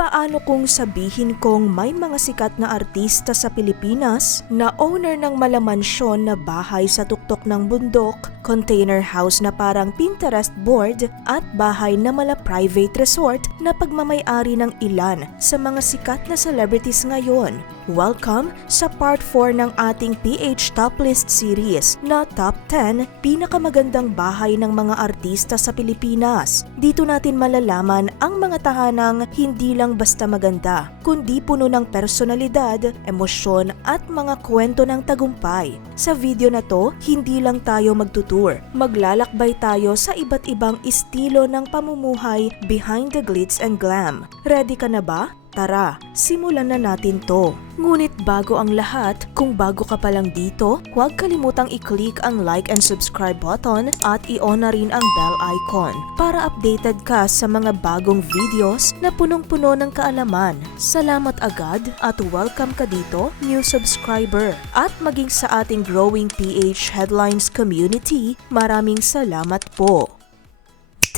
Paano kung sabihin kong may mga sikat na artista sa Pilipinas na owner ng malamansyon na bahay sa tuktok ng bundok, container house na parang Pinterest board at bahay na mala private resort na pagmamay-ari ng ilan sa mga sikat na celebrities ngayon? Welcome sa part 4 ng ating PH Top List series na Top 10 Pinakamagandang Bahay ng mga Artista sa Pilipinas. Dito natin malalaman ang mga tahanang hindi lang basta maganda, kundi puno ng personalidad, emosyon at mga kwento ng tagumpay. Sa video na to, hindi lang tayo magtutour. Maglalakbay tayo sa iba't ibang estilo ng pamumuhay behind the glitz and glam. Ready ka na ba? Tara, simulan na natin to. Ngunit bago ang lahat, kung bago ka pa lang dito, huwag kalimutang i-click ang like and subscribe button at i-on na rin ang bell icon para updated ka sa mga bagong videos na punong-puno ng kaalaman. Salamat agad at welcome ka dito, new subscriber. At maging sa ating growing PH Headlines community, maraming salamat po.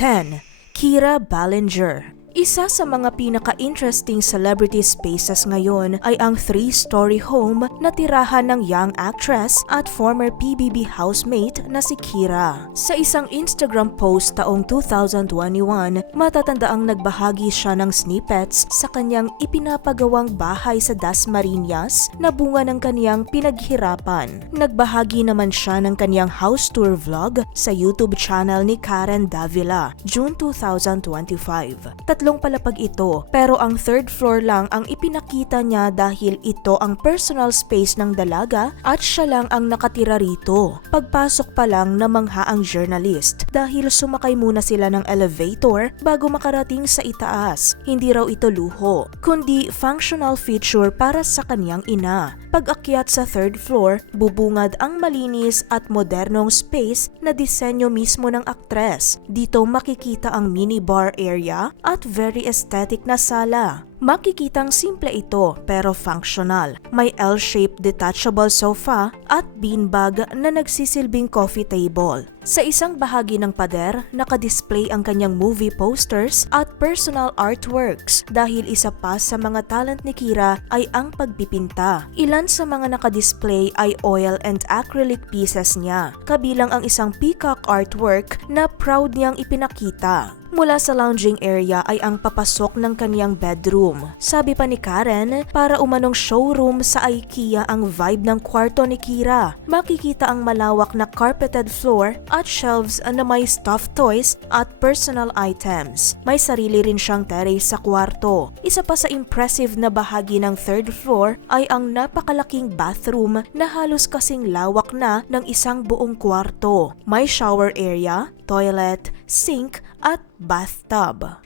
10. Kyra Ballinger. Isa sa mga pinaka-interesting celebrity spaces ngayon ay ang 3-story home na tirahan ng young actress at former PBB housemate na si Kyra. Sa isang Instagram post taong 2021, matatandaang nagbahagi siya ng snippets sa kanyang ipinapagawang bahay sa Dasmariñas na bunga ng kaniyang pinaghirapan. Nagbahagi naman siya ng kaniyang house tour vlog sa YouTube channel ni Karen Davila, June 2025. Tatlong palapag ito, pero ang third floor lang ang ipinakita niya dahil ito ang personal space ng dalaga at siya lang ang nakatira rito. Pagpasok pa lang namangha ang journalist dahil sumakay muna sila ng elevator bago makarating sa itaas. Hindi raw ito luho, kundi functional feature para sa kanyang ina. Pag-akyat sa third floor, bubungad ang malinis at modernong space na disenyo mismo ng aktres. Dito makikita ang minibar area at very aesthetic na sala. Makikitang simple ito pero functional. May L-shaped detachable sofa at beanbag na nagsisilbing coffee table. Sa isang bahagi ng pader, nakadisplay ang kanyang movie posters at personal artworks dahil isa pa sa mga talent ni Kyra ay ang pagpipinta. Ilan sa mga nakadisplay ay oil and acrylic pieces niya, kabilang ang isang peacock artwork na proud niyang ipinakita. Mula sa lounging area ay ang papasok ng kaniyang bedroom. Sabi pa ni Karen, para umanong showroom sa IKEA ang vibe ng kwarto ni Kyra. Makikita ang malawak na carpeted floor at shelves na may stuffed toys at personal items. May sarili rin siyang terrace sa kwarto. Isa pa sa impressive na bahagi ng third floor ay ang napakalaking bathroom na halos kasing lawak na ng isang buong kwarto. May shower area, toilet, sink at bathtub.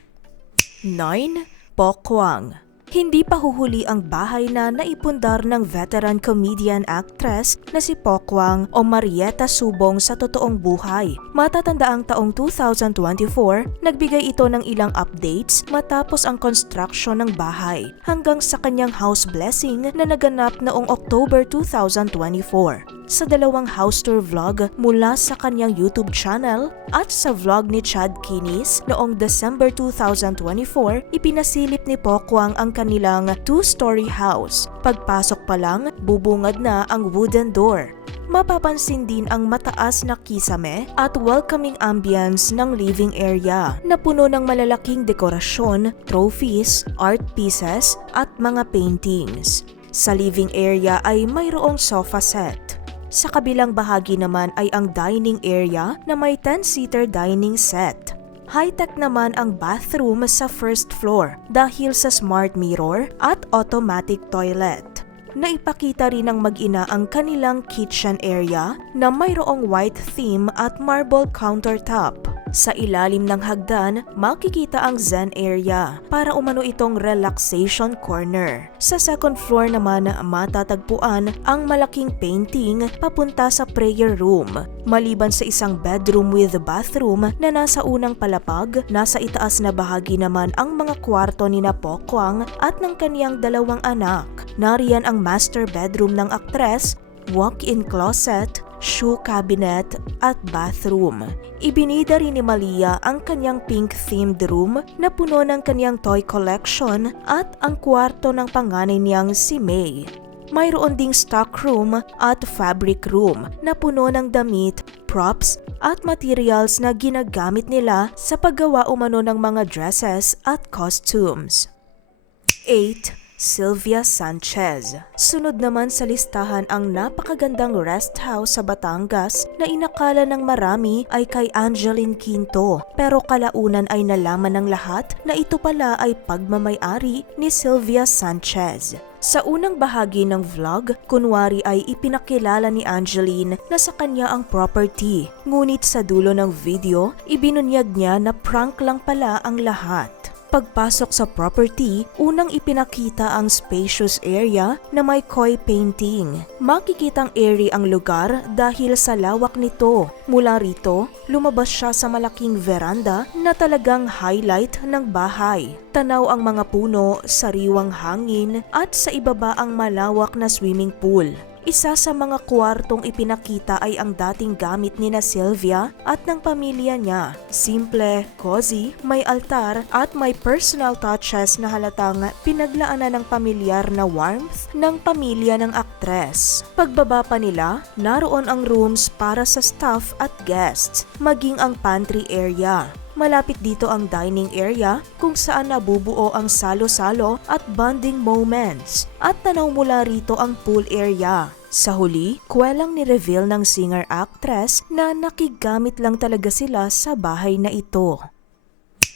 9. Pokwang. Hindi pa huhuli ang bahay na naipundar ng veteran comedian actress na si Pokwang o Marieta Subong sa totoong buhay. Matatanda ang taong 2024, nagbigay ito ng ilang updates matapos ang construction ng bahay hanggang sa kanyang house blessing na naganap noong October 2024. Sa dalawang house tour vlog mula sa kanyang YouTube channel at sa vlog ni Chad Kinis noong December 2024, ipinasilip ni Pokwang ang kanilang 2-story house. Pagpasok pa lang, bubungad na ang wooden door. Mapapansin din ang mataas na kisame at welcoming ambience ng living area na puno ng malalaking dekorasyon, trophies, art pieces at mga paintings. Sa living area ay mayroong sofa set. Sa kabilang bahagi naman ay ang dining area na may 10-seater dining set. High-tech naman ang bathroom sa first floor dahil sa smart mirror at automatic toilet. Naipakita rin ng mag-ina ang kanilang kitchen area na mayroong white theme at marble countertop. Sa ilalim ng hagdan, makikita ang zen area para umano itong relaxation corner. Sa second floor naman, matatagpuan ang malaking painting papunta sa prayer room. Maliban sa isang bedroom with bathroom na nasa unang palapag, nasa itaas na bahagi naman ang mga kwarto ni Pokwang at ng kaniyang dalawang anak. Nariyan ang master bedroom ng aktres walk-in closet, shoe cabinet at bathroom. Ibinida rin ni Malia ang kanyang pink-themed room na puno ng kanyang toy collection at ang kwarto ng panganay niyang si May. Mayroon ding stockroom at fabric room na puno ng damit, props at materials na ginagamit nila sa paggawa umano ng mga dresses at costumes. 8. Sylvia Sanchez. Sunod naman sa listahan ang napakagandang rest house sa Batangas na inakala ng marami ay kay Angeline Quinto, pero kalaunan ay nalaman ng lahat na ito pala ay pagmamay-ari ni Sylvia Sanchez. Sa unang bahagi ng vlog, kunwari ay ipinakilala ni Angeline na sa kanya ang property. Ngunit sa dulo ng video, ibinunyag niya na prank lang pala ang lahat. Pagpasok sa property, unang ipinakita ang spacious area na may koi painting. Makikitang airy ang lugar dahil sa lawak nito. Mula rito, lumabas siya sa malaking veranda na talagang highlight ng bahay. Tanaw ang mga puno, sariwang hangin at sa ibaba ang malawak na swimming pool. Isa sa mga kwartong ipinakita ay ang dating gamit ni na Sylvia at ng pamilya niya. Simple, cozy, may altar at may personal touches na halatang pinaglaanan ng pamilyar na warmth ng pamilya ng aktres. Pagbaba pa nila, naroon ang rooms para sa staff at guests, maging ang pantry area. Malapit dito ang dining area kung saan nabubuo ang salo-salo at bonding moments. At tanaw mula rito ang pool area. Sa huli, kwelang ni-reveal ng singer-actress na nakigamit lang talaga sila sa bahay na ito.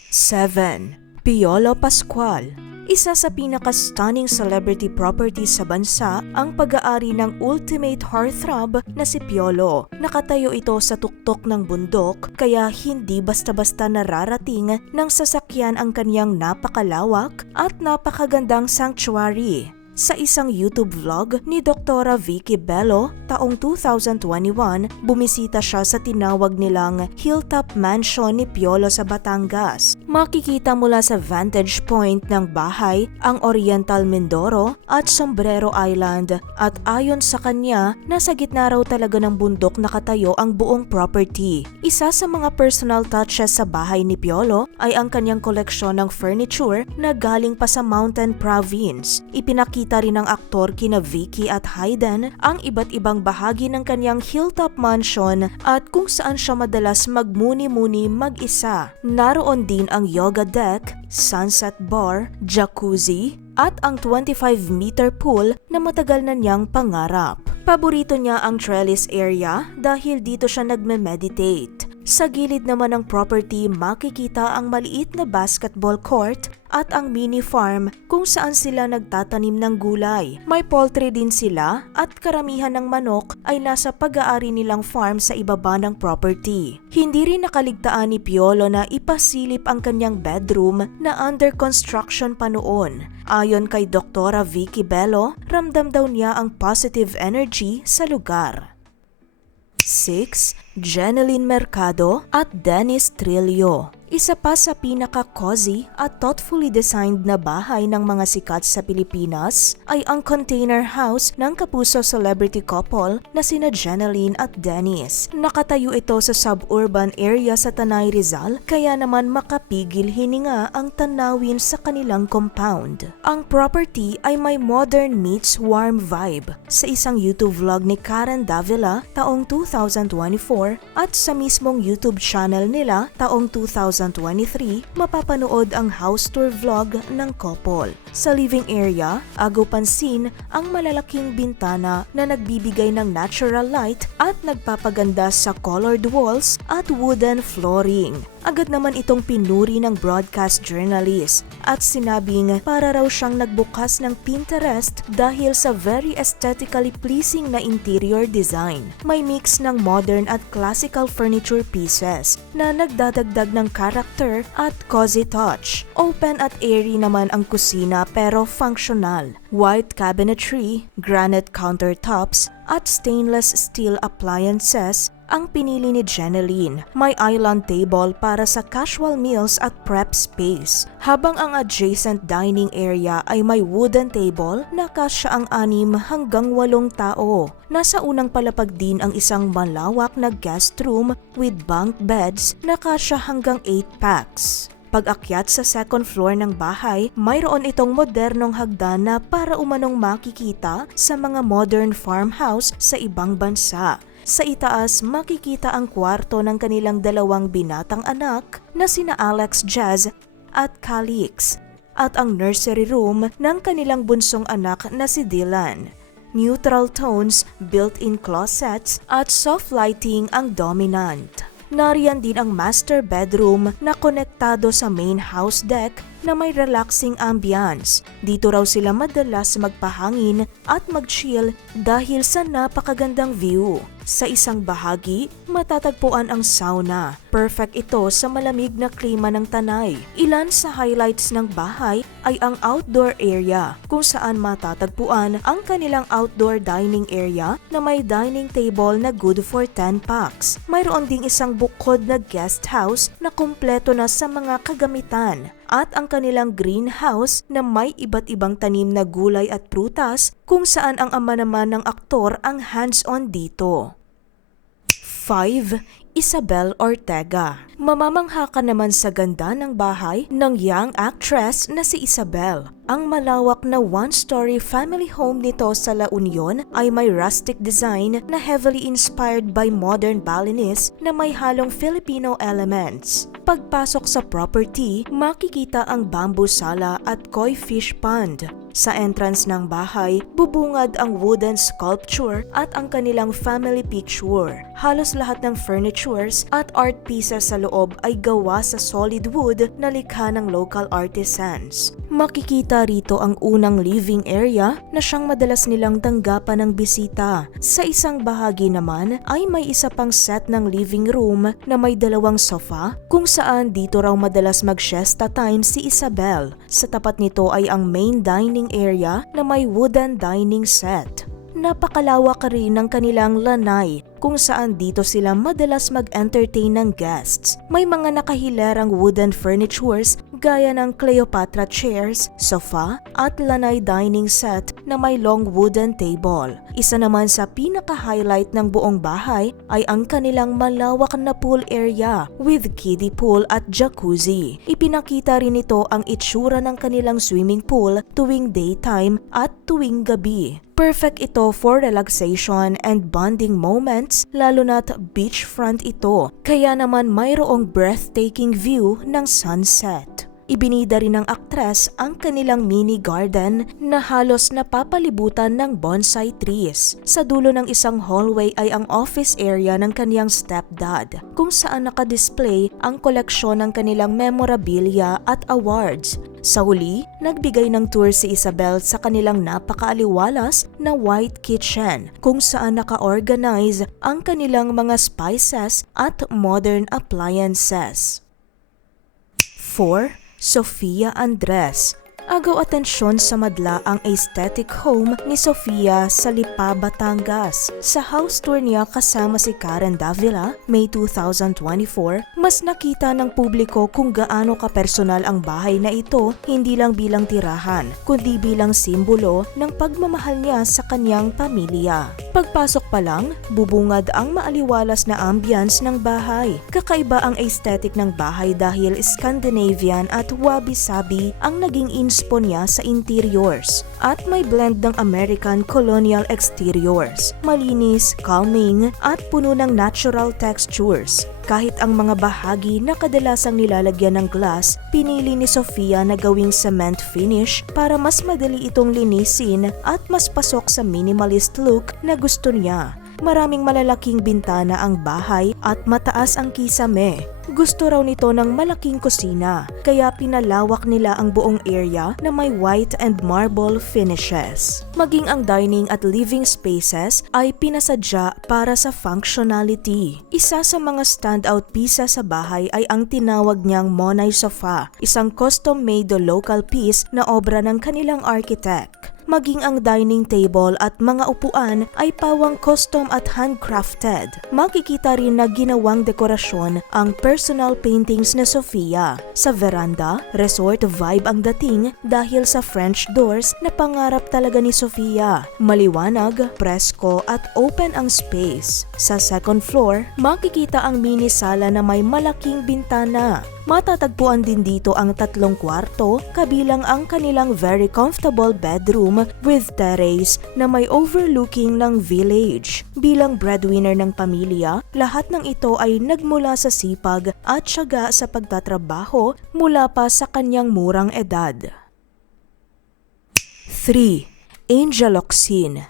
7. Piolo Pascual. Isa sa pinaka-stunning celebrity properties sa bansa ang pag-aari ng ultimate heartthrob na si Piolo. Nakatayo ito sa tuktok ng bundok kaya hindi basta-basta nararating ng sasakyan ang kanyang napakalawak at napakagandang sanctuary. Sa isang YouTube vlog ni Dr. Vicky Bello taong 2021, bumisita siya sa tinawag nilang Hilltop Mansion ni Piolo sa Batangas. Makikita mula sa vantage point ng bahay ang Oriental Mindoro at Sombrero Island at ayon sa kanya, nasa gitna raw talaga ng bundok nakatayo ang buong property. Isa sa mga personal touches sa bahay ni Piolo ay ang kanyang koleksyon ng furniture na galing pa sa Mountain Province. Ipinakita rin ng aktor kina Vicky at Hayden ang iba't ibang bahagi ng kanyang hilltop mansion at kung saan siya madalas magmuni-muni mag-isa. Naroon din ang yoga deck, sunset bar, jacuzzi at ang 25-meter pool na matagal na niyang pangarap. Paborito niya ang trellis area dahil dito siya nagme-meditate. Sa gilid naman ng property, makikita ang maliit na basketball court at ang mini farm kung saan sila nagtatanim ng gulay. May poultry din sila at karamihan ng manok ay nasa pag-aari nilang farm sa ibaba ng property. Hindi rin nakaligtaan ni Piolo na ipasilip ang kanyang bedroom na under construction pa noon. Ayon kay Dr. Vicky Bello, ramdam daw niya ang positive energy sa lugar. 6. Jeneline Mercado at Dennis Trillo. Isa pa sa pinaka-cozy at thoughtfully designed na bahay ng mga sikat sa Pilipinas ay ang container house ng kapuso celebrity couple na sina Jeneline at Dennis. Nakatayo ito sa suburban area sa Tanay Rizal kaya naman makapigil hininga ang tanawin sa kanilang compound. Ang property ay may modern meets warm vibe. Sa isang YouTube vlog ni Karen Davila taong 2024 at sa mismong YouTube channel nila taong 2023, mapapanood ang house tour vlog ng couple. Sa living area, agaw pansin ang malalaking bintana na nagbibigay ng natural light at nagpapaganda sa colored walls at wooden flooring. Agad naman itong pinuri ng broadcast journalist at sinabing para raw siyang nagbukas ng Pinterest dahil sa very aesthetically pleasing na interior design. May mix ng modern at classical furniture pieces na nagdadagdag ng character at cozy touch. Open at airy naman ang kusina pero functional. White cabinetry, granite countertops at stainless steel appliances ang pinili ni Jeneline. May island table para sa casual meals at prep space, habang ang adjacent dining area ay may wooden table na kasya ang 6 hanggang 8 tao. Nasa unang palapag din ang isang malawak na guest room with bunk beds na kasya hanggang 8 packs. Pag-akyat sa second floor ng bahay, mayroon itong modernong hagdan na para umanong makikita sa mga modern farmhouse sa ibang bansa. Sa itaas, makikita ang kwarto ng kanilang 2 binatang anak na sina Alex Jazz at Calix, at ang nursery room ng kanilang bunsong anak na si Dylan. Neutral tones, built-in closets at soft lighting ang dominant. Nariyan din ang master bedroom na konektado sa main house deck na may relaxing ambience. Dito raw sila madalas magpahangin at mag-chill dahil sa napakagandang view. Sa isang bahagi, matatagpuan ang sauna. Perfect ito sa malamig na klima ng Tanay. Ilan sa highlights ng bahay ay ang outdoor area, kung saan matatagpuan ang kanilang outdoor dining area na may dining table na good for 10 packs. Mayroon ding isang bukod na guest house na kumpleto na sa mga kagamitan, at ang kanilang greenhouse na may iba't ibang tanim na gulay at prutas, kung saan ang ama naman ng aktor ang hands-on dito. 5. Isabel Ortega. Mamamangha ka naman sa ganda ng bahay ng young actress na si Isabel. Ang malawak na one-story family home nito sa La Union ay may rustic design na heavily inspired by modern Balinese na may halong Filipino elements. Pagpasok sa property, makikita ang bamboo sala at koi fish pond. Sa entrance ng bahay, bubungad ang wooden sculpture at ang kanilang family picture. Halos lahat ng furnitures at art pieces sa loob ay gawa sa solid wood na likha ng local artisans. Makikita rito ang unang living area na siyang madalas nilang tanggapan ng bisita. Sa isang bahagi naman ay may isa pang set ng living room na may 2 sofa, kung saan dito raw madalas mag-siesta time si Isabel. Sa tapat nito ay ang main dining area na may wooden dining set. Napakalawak rin ng kanilang lanay, kung saan dito sila madalas mag-entertain ng guests. May mga nakahilerang wooden furnitures gaya ng Cleopatra chairs, sofa at lanay dining set na may long wooden table. Isa naman sa pinaka-highlight ng buong bahay ay ang kanilang malawak na pool area with kiddie pool at jacuzzi. Ipinakita rin ito ang itsura ng kanilang swimming pool tuwing daytime at tuwing gabi. Perfect ito for relaxation and bonding moments, lalo na't beachfront ito, kaya naman mayroong breathtaking view ng sunset. Ibinida rin ng aktres ang kanilang mini garden na halos napapalibutan ng bonsai trees. Sa dulo ng isang hallway ay ang office area ng kaniyang stepdad, kung saan nakadisplay ang koleksyon ng kanilang memorabilia at awards. Sa huli, nagbigay ng tour si Isabel sa kanilang napakaaliwalas na white kitchen, kung saan naka-organize ang kanilang mga spices at modern appliances. 4. Sofia Andres. Agaw atensyon sa madla ang aesthetic home ni Sofia sa Lipa, Batangas. Sa house tour niya kasama si Karen Davila, May 2024, mas nakita ng publiko kung gaano kapersonal ang bahay na ito, hindi lang bilang tirahan, kundi bilang simbolo ng pagmamahal niya sa kanyang pamilya. Pagpasok pa lang, bubungad ang maaliwalas na ambience ng bahay. Kakaiba ang aesthetic ng bahay dahil Scandinavian at wabi-sabi ang naging inspo niya sa interiors, at may blend ng American colonial exteriors. Malinis, calming at puno ng natural textures. Kahit ang mga bahagi na kadalasang nilalagyan ng glass, pinili ni Sofia na gawing cement finish para mas madali itong linisin at mas pasok sa minimalist look na gusto niya. Maraming malalaking bintana ang bahay at mataas ang kisame. Gusto raw nito ng malaking kusina, kaya pinalawak nila ang buong area na may white and marble finishes. Maging ang dining at living spaces ay pinasadya para sa functionality. Isa sa mga standout pieces sa bahay ay ang tinawag niyang Monay Sofa, isang custom-made local piece na obra ng kanilang architect. Maging ang dining table at mga upuan ay pawang custom at handcrafted. Makikita rin na ginawang dekorasyon ang personal paintings na Sofia. Sa veranda, resort vibe ang dating dahil sa French doors na pangarap talaga ni Sofia. Maliwanag, presko at open ang space. Sa second floor, makikita ang mini sala na may malaking bintana. Matatagpuan din dito ang 3 kwarto kabilang ang kanilang very comfortable bedroom with terrace na may overlooking ng village. Bilang breadwinner ng pamilya, lahat ng ito ay nagmula sa sipag at tiyaga sa pagtatrabaho mula pa sa kanyang murang edad. 3. Angel Locsin.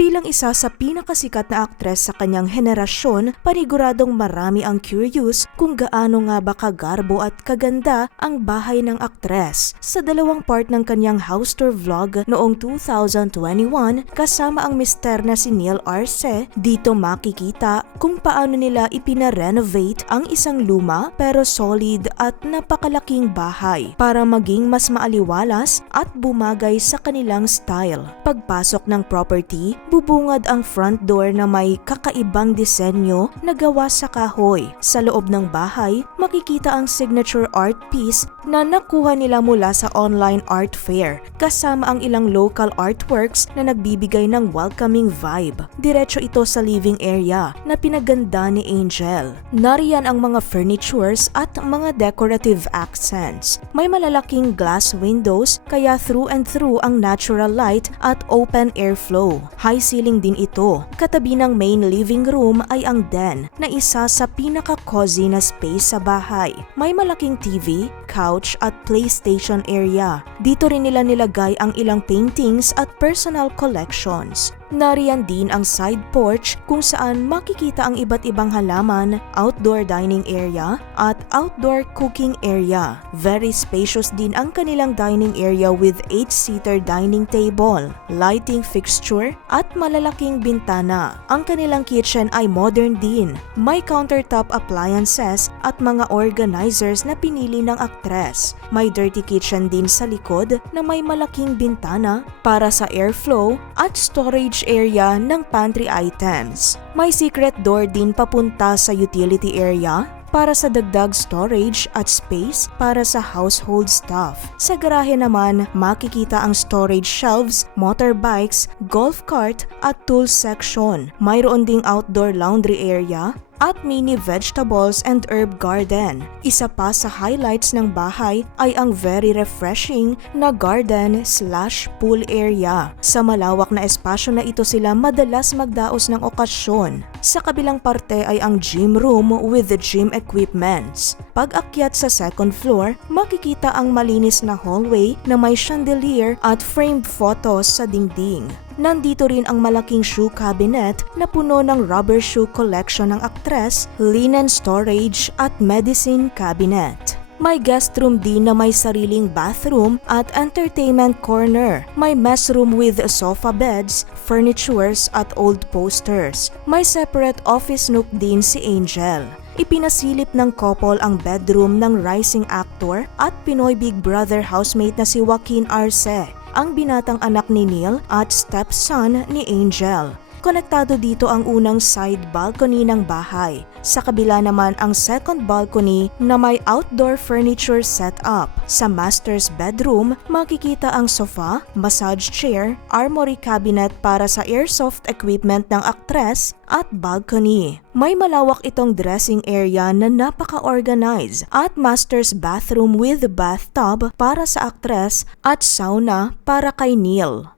Bilang isa sa pinakasikat na aktres sa kanyang henerasyon, paniguradong marami ang curious kung gaano nga ba kagarbo at kaganda ang bahay ng aktres. Sa 2 part ng kanyang house tour vlog noong 2021 kasama ang mister na si Neil Arce, dito makikita kung paano nila ipina-renovate ang isang luma pero solid at napakalaking bahay para maging mas maaliwalas at bumagay sa kanilang style. Pagpasok ng property, bubungad ang front door na may kakaibang disenyo na gawa sa kahoy. Sa loob ng bahay, makikita ang signature art piece na nakuha nila mula sa online art fair, kasama ang ilang local artworks na nagbibigay ng welcoming vibe. Diretso ito sa living area na pinaganda ni Angel. Nariyan ang mga furnitures at mga decorative accents. May malalaking glass windows kaya through and through ang natural light at open airflow. High ceiling din ito. Katabi ng main living room ay ang den na isa sa pinaka-cozy na space sa bahay. May malaking TV, couch at PlayStation area. Dito rin nila nilagay ang ilang paintings at personal collections. Nariyan din ang side porch kung saan makikita ang iba't ibang halaman, outdoor dining area at outdoor cooking area. Very spacious din ang kanilang dining area with 8-seater dining table, lighting fixture at malalaking bintana. Ang kanilang kitchen ay modern din. May countertop appliances at mga organizers na pinili ng aktres. May dirty kitchen din sa likod na may malaking bintana para sa airflow at storage area ng pantry items. May secret door din papunta sa utility area para sa dagdag storage at space para sa household stuff. Sa garahe naman, makikita ang storage shelves, motorbikes, golf cart at tools section. Mayroon ding outdoor laundry area at mini vegetables and herb garden. Isa pa sa highlights ng bahay ay ang very refreshing na garden/pool area. Sa malawak na espasyo na ito sila madalas magdaos ng okasyon. Sa kabilang parte ay ang gym room with the gym equipments. Pag-akyat sa second floor, makikita ang malinis na hallway na may chandelier at framed photos sa dingding. Nandito rin ang malaking shoe cabinet na puno ng rubber shoe collection ng aktres, linen storage at medicine cabinet. May guest room din na may sariling bathroom at entertainment corner. May mess room with sofa beds, furnitures at old posters. May separate office nook din si Angel. Ipinasilip ng couple ang bedroom ng rising actor at Pinoy Big Brother housemate na si Joaquin Arce, ang binatang anak ni Neil at stepson ni Angel. Konektado dito ang unang side balcony ng bahay. Sa kabila naman ang second balcony na may outdoor furniture setup. Sa master's bedroom, makikita ang sofa, massage chair, armory cabinet para sa airsoft equipment ng aktres at balcony. May malawak itong dressing area na napaka-organized at master's bathroom with bathtub para sa aktres at sauna para kay Neil.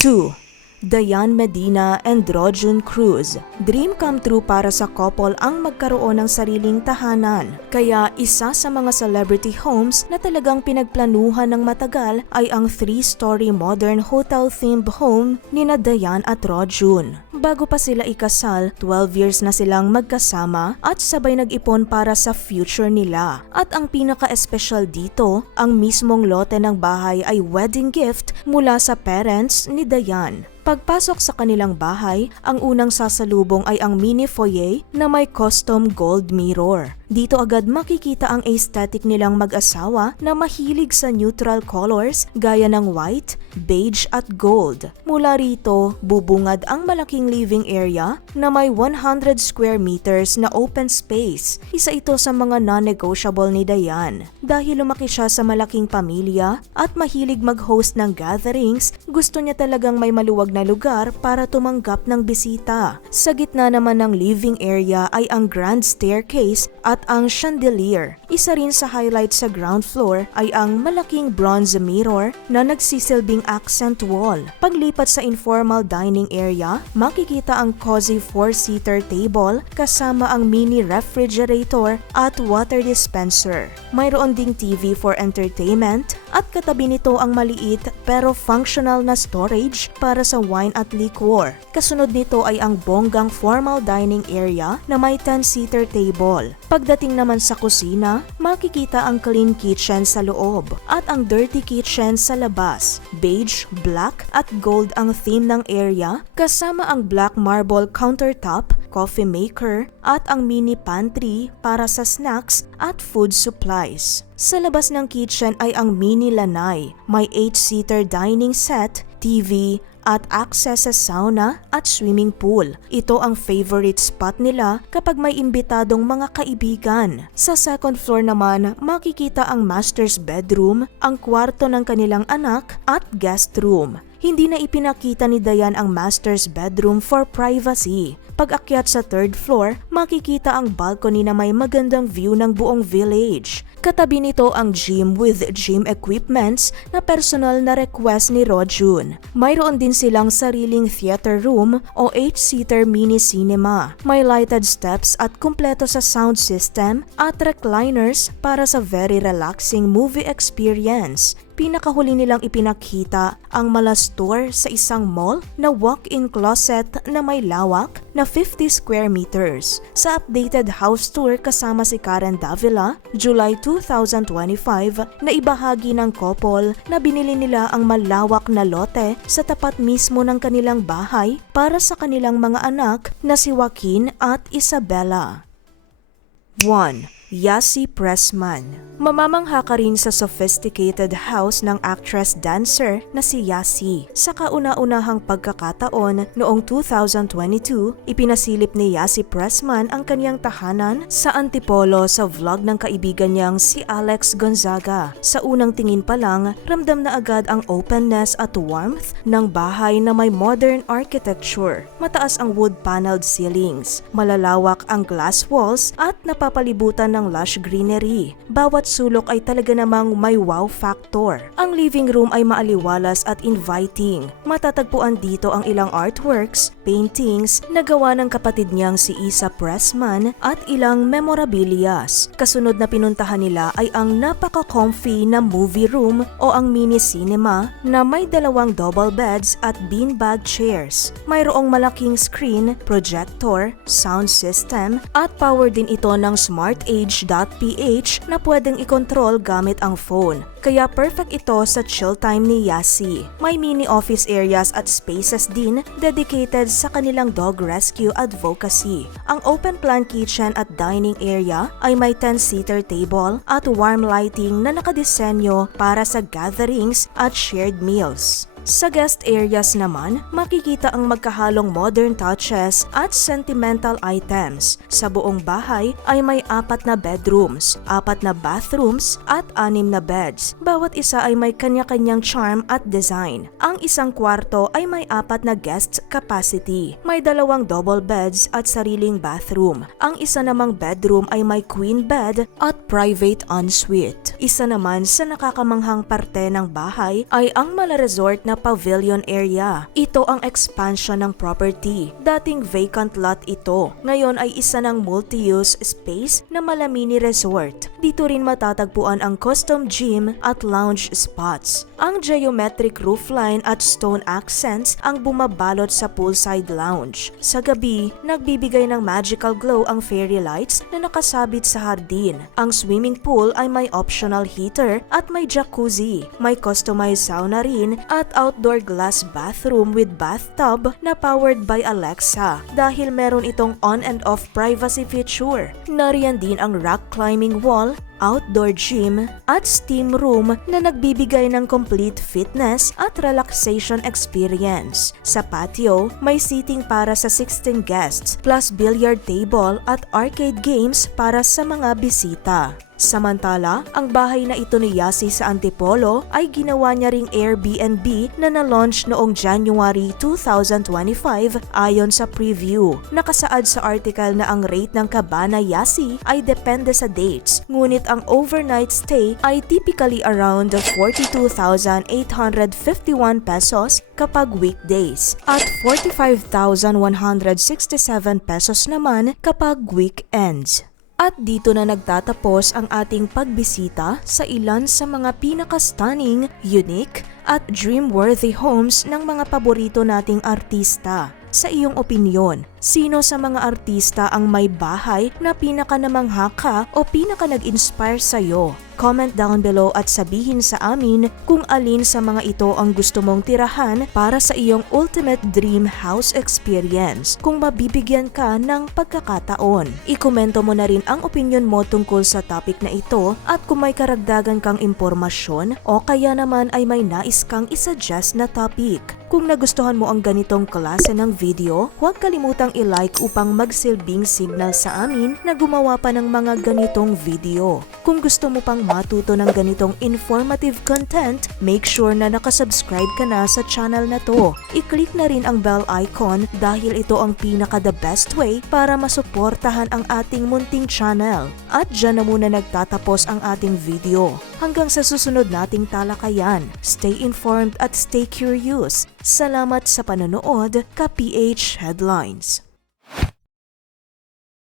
2. Dayan Medina and Rojun Cruz. Dream come true para sa couple ang magkaroon ng sariling tahanan. Kaya isa sa mga celebrity homes na talagang pinagplanuhan ng matagal ay ang 3-story modern hotel-themed home nina Dayan at Rojun. Bago pa sila ikasal, 12 years na silang magkasama at sabay nag-ipon para sa future nila. At ang pinaka-espesyal dito, ang mismong lote ng bahay ay wedding gift mula sa parents ni Dayan. Pagpasok sa kanilang bahay, ang unang sasalubong ay ang mini foyer na may custom gold mirror. Dito agad makikita ang aesthetic nilang mag-asawa na mahilig sa neutral colors gaya ng white, beige at gold. Mula rito, bubungad ang malaking living area na may 100 square meters na open space. Isa ito sa mga non-negotiable ni Diane. Dahil lumaki siya sa malaking pamilya at mahilig mag-host ng gatherings, gusto niya talagang may maluwag na lugar para tumanggap ng bisita. Sa gitna naman ng living area ay ang grand staircase at ang chandelier. Isa rin sa highlight sa ground floor ay ang malaking bronze mirror na nagsisilbing accent wall. Paglipat sa informal dining area, makikita ang cozy 4-seater table kasama ang mini refrigerator at water dispenser. Mayroon ding TV for entertainment at katabi nito ang maliit pero functional na storage para sa wine at liquor. Kasunod nito ay ang bonggang formal dining area na may 10-seater table. Pagdating naman sa kusina, makikita ang clean kitchen sa loob at ang dirty kitchen sa labas. Beige, black at gold ang theme ng area kasama ang black marble countertop, coffee maker at ang mini pantry para sa snacks at food supplies. Sa labas ng kitchen ay ang mini lanai. May 8-seater dining set, TV, at access sa sauna at swimming pool. Ito ang favorite spot nila kapag may imbitadong mga kaibigan. Sa second floor naman, makikita ang master's bedroom, ang kwarto ng kanilang anak at guest room. Hindi na ipinakita ni Diane ang master's bedroom for privacy. Pag-akyat sa third floor, makikita ang balcony na may magandang view ng buong village. Katabi nito ang gym with gym equipments na personal na request ni Rojun. Mayroon din silang sariling theater room o 8-seater mini cinema. May lighted steps at kumpleto sa sound system at recliners para sa very relaxing movie experience. Pinakahuli nilang ipinakita ang mala store sa isang mall na walk-in closet na may lawak na 50 square meters. Sa updated house tour kasama si Karen Davila, July 2025, na ibahagi ng couple na binili nila ang malawak na lote sa tapat mismo ng kanilang bahay para sa kanilang mga anak na si Joaquin at Isabella. 1. Yasi Pressman. Mamamangha ka rin sa sophisticated house ng actress-dancer na si Yasi. Sa kauna-unahang pagkakataon noong 2022, ipinasilip ni Yasi Pressman ang kanyang tahanan sa Antipolo sa vlog ng kaibigan niyang si Alex Gonzaga. Sa unang tingin pa lang, ramdam na agad ang openness at warmth ng bahay na may modern architecture. Mataas ang wood-paneled ceilings, malalawak ang glass walls at napapalibutan ng lush greenery. Bawat sulok ay talaga namang may wow factor. Ang living room ay maaliwalas at inviting. Matatagpuan dito ang ilang artworks, paintings na gawa ng kapatid niyang si Isa Pressman at ilang memorabilias. Kasunod na pinuntahan nila ay ang napaka-comfy na movie room o ang mini cinema na may 2 double beds at beanbag chairs. Mayroong malaking screen, projector, sound system at power din ito ng SmartAge.ph na pwedeng i-control gamit ang phone. Kaya perfect ito sa chill time ni Yasi. May mini office areas at spaces din dedicated sa kanilang dog rescue advocacy. Ang open plan kitchen at dining area ay may 10-seater table at warm lighting na nakadisenyo para sa gatherings at shared meals. Sa guest areas naman, makikita ang magkahalong modern touches at sentimental items. Sa buong bahay ay may 4 na bedrooms, 4 na bathrooms at 6 na beds. Bawat isa ay may kanya-kanyang charm at design. Ang isang kwarto ay may 4 na guest capacity. May 2 double beds at sariling bathroom. Ang isa namang bedroom ay may queen bed at private ensuite. Isa naman sa nakakamanghang parte ng bahay ay ang mala-resort na pavilion area. Ito ang expansion ng property. Dating vacant lot ito. Ngayon ay isa ng multi-use space na mala-mini resort. Dito rin matatagpuan ang custom gym at lounge spots. Ang geometric roofline at stone accents ang bumabalot sa poolside lounge. Sa gabi, nagbibigay ng magical glow ang fairy lights na nakasabit sa hardin. Ang swimming pool ay may optional heater at may jacuzzi. May customized sauna rin at outdoor glass bathroom with bathtub na powered by Alexa dahil meron itong on and off privacy feature. Nariyan din ang rock climbing wall, outdoor gym at steam room na nagbibigay ng complete fitness at relaxation experience. Sa patio, may seating para sa 16 guests plus billiard table at arcade games para sa mga bisita. Samantala, ang bahay na ito ni Yasi sa Antipolo ay ginawa niya ring Airbnb na na-launch noong January 2025 ayon sa preview. Nakasaad sa article na ang rate ng Cabana Yasi ay depende sa dates, ngunit ang overnight stay ay typically around 42,851 pesos kapag weekdays at 45,167 pesos naman kapag weekends. At dito na nagtatapos ang ating pagbisita sa ilan sa mga pinaka-stunning, unique at dream-worthy homes ng mga paborito nating artista. Sa iyong opinyon, sino sa mga artista ang may bahay na pinaka-namanghaka o pinaka-nag-inspire sa'yo? Comment down below at sabihin sa amin kung alin sa mga ito ang gusto mong tirahan para sa iyong ultimate dream house experience kung mabibigyan ka ng pagkakataon. Ikomento mo na rin ang opinion mo tungkol sa topic na ito at kung may karagdagan kang impormasyon o kaya naman ay may nais kang isuggest na topic. Kung nagustuhan mo ang ganitong klase ng video, huwag kalimutang i-like upang magsilbing signal sa amin na gumawa pa ng mga ganitong video. Kung gusto mo pang matuto ng ganitong informative content, make sure na nakasubscribe ka na sa channel na to. I-click na rin ang bell icon dahil ito ang pinaka-the best way para masuportahan ang ating munting channel. At dyan na muna nagtatapos ang ating video. Hanggang sa susunod nating talakayan, stay informed at stay curious. Salamat sa panonood, ka PH Headlines.